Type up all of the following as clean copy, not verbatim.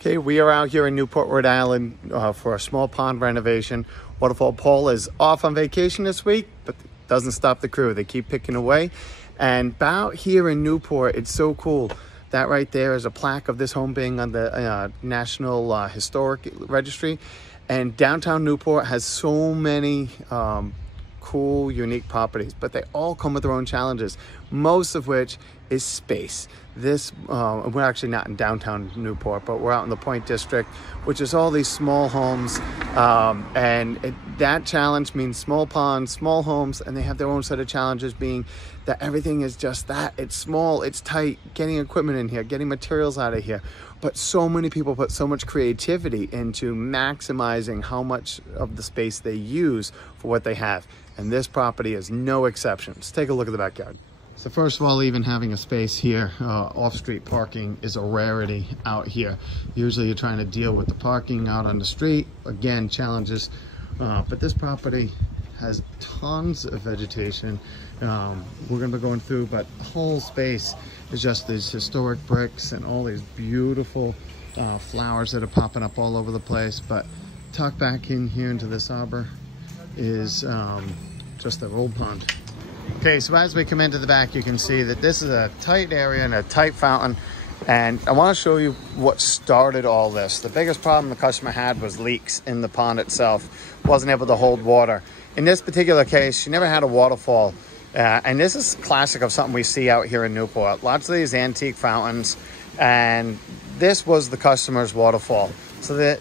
Okay, we are out here in Newport, Rhode Island for a small pond renovation. Waterfall Paul is off on vacation this week, but doesn't stop the crew. They keep picking away. And out here in Newport, it's so cool. That right there is a plaque of this home being on the National Historic Registry. And downtown Newport has so many cool, unique properties, but they all come with their own challenges, most of which is space. We're actually not in downtown Newport, but we're out in the Point District, which is all these small homes. That challenge means small ponds, small homes, and they have their own set of challenges, being that everything is just that. It's small, it's tight, getting equipment in here, getting materials out of here. But so many people put so much creativity into maximizing how much of the space they use for what they have. And this property is no exception. Let's take a look at the backyard. So first of all, even having a space here, off-street parking is a rarity out here. Usually you're trying to deal with the parking out on the street. Again, challenges, but this property has tons of vegetation. We're gonna be going through, but the whole space is just these historic bricks and all these beautiful flowers that are popping up all over the place. But tucked back in here into this arbor is just a roll pond. Okay, so as we come into the back, you can see that this is a tight area and a tight fountain. And I want to show you what started all this. The biggest problem the customer had was leaks in the pond itself. Wasn't able to hold water. In this particular case, she never had a waterfall. And this is classic of something we see out here in Newport. Lots of these antique fountains. And this was the customer's waterfall. So that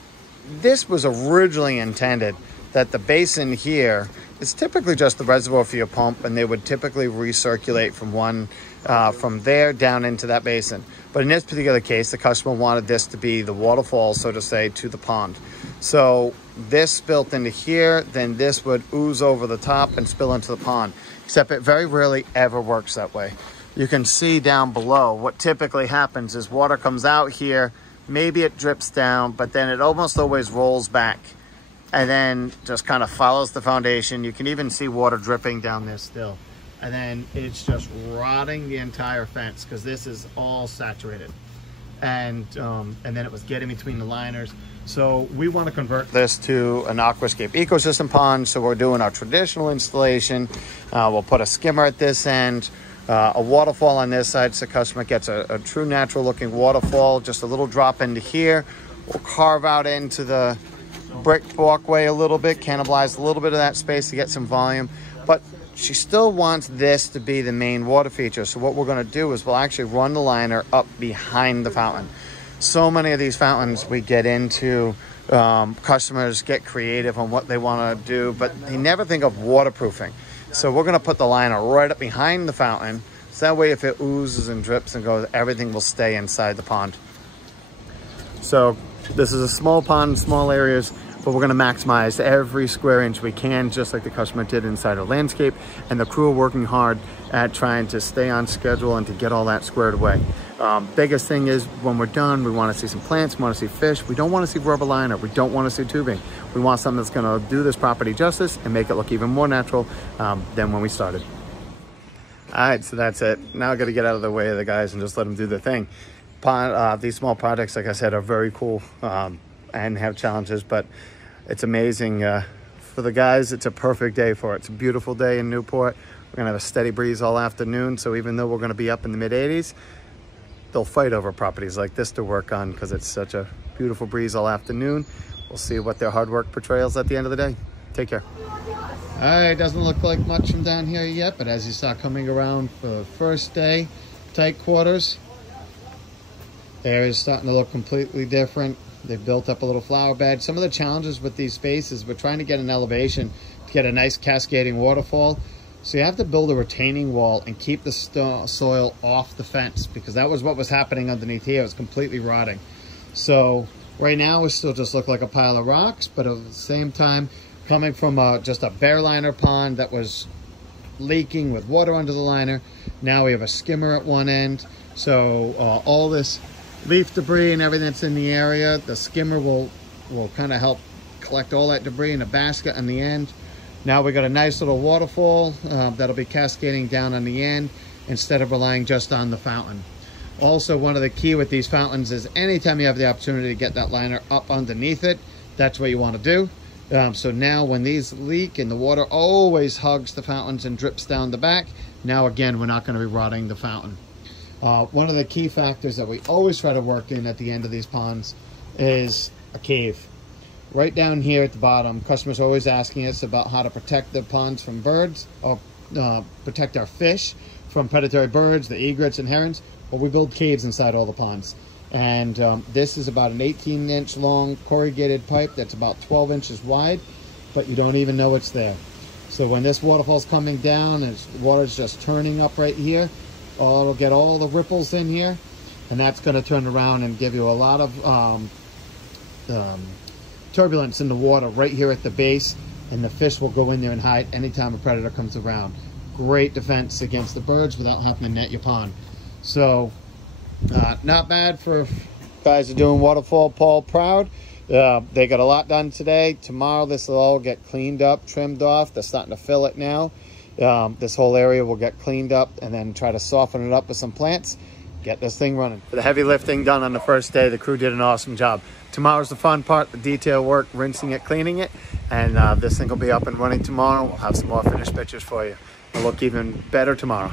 this was originally intended that the basin here is typically just the reservoir for your pump, and they would typically recirculate from there down into that basin. But in this particular case, the customer wanted this to be the waterfall, so to say, to the pond. So this built into here, then this would ooze over the top and spill into the pond, except it very rarely ever works that way. You can see down below what typically happens is water comes out here, maybe it drips down, but then it almost always rolls back and then just kind of follows the foundation. You can even see water dripping down there still. And then it's just rotting the entire fence because this is all saturated. And then it was getting between the liners. So we want to convert this to an aquascape ecosystem pond. So we're doing our traditional installation. We'll put a skimmer at this end, a waterfall on this side, so the customer gets a true natural looking waterfall, just a little drop into here. We'll carve out into the brick walkway a little bit, cannibalize a little bit of that space to get some volume, but she still wants this to be the main water feature. So what we're going to do is we'll actually run the liner up behind the fountain. So many of these fountains we get into, customers get creative on what they want to do, but they never think of waterproofing. So we're going to put the liner right up behind the fountain, so that way if it oozes and drips and goes, everything will stay inside the pond. So this is a small pond, small areas, but we're going to maximize every square inch we can, just like the customer did inside our landscape. And the crew are working hard at trying to stay on schedule and to get all that squared away. Biggest thing is when we're done, we want to see some plants, we want to see fish. We don't want to see rubber liner. We don't want to see tubing. We want something that's going to do this property justice and make it look even more natural than when we started. All right, so that's it. Now I've got to get out of the way of the guys and just let them do their thing. These small projects, like I said, are very cool and have challenges, but it's amazing. For the guys, it's a perfect day for it. It's a beautiful day in Newport. We're gonna have a steady breeze all afternoon, so even though we're gonna be up in the mid-80s, they'll fight over properties like this to work on because it's such a beautiful breeze all afternoon. We'll see what their hard work portrays at the end of the day. Take care. All right, doesn't look like much from down here yet, but as you start coming around for the first day, tight quarters, area is starting to look completely different. They've built up a little flower bed. Some of the challenges with these spaces, we're trying to get an elevation to get a nice cascading waterfall. So you have to build a retaining wall and keep the soil off the fence, because that was what was happening underneath here. It was completely rotting. So right now we still just look like a pile of rocks, but at the same time, coming from just a bare liner pond that was leaking with water under the liner, now we have a skimmer at one end. So all this leaf debris and everything that's in the area, the skimmer will kind of help collect all that debris in a basket on the end. Now we got a nice little waterfall that'll be cascading down on the end instead of relying just on the fountain. Also, one of the key with these fountains is anytime you have the opportunity to get that liner up underneath it, that's what you want to do. So now when these leak and the water always hugs the fountains and drips down the back, now again, we're not going to be rotting the fountain. One of the key factors that we always try to work in at the end of these ponds is a cave. Right down here at the bottom, customers are always asking us about how to protect the ponds from birds, or protect our fish from predatory birds, the egrets and herons. Well, we build caves inside all the ponds. And this is about an 18-inch long corrugated pipe that's about 12 inches wide, but you don't even know it's there. So when this waterfall's coming down and water's just turning up right here, it'll get all the ripples in here, and that's going to turn around and give you a lot of turbulence in the water right here at the base, and the fish will go in there and hide anytime a predator comes around. Great defense against the birds without having to net your pond. So not bad for guys who are doing Waterfall Paul proud. They got a lot done today. Tomorrow this will all get cleaned up, trimmed off. They're starting to fill it now. This whole area will get cleaned up and then try to soften it up with some plants. Get this thing running. For the heavy lifting done on the first day, the crew did an awesome job. Tomorrow's the fun part, the detail work, rinsing it, cleaning it, and this thing will be up and running tomorrow. We'll have some more finished pictures for you. It'll look even better tomorrow.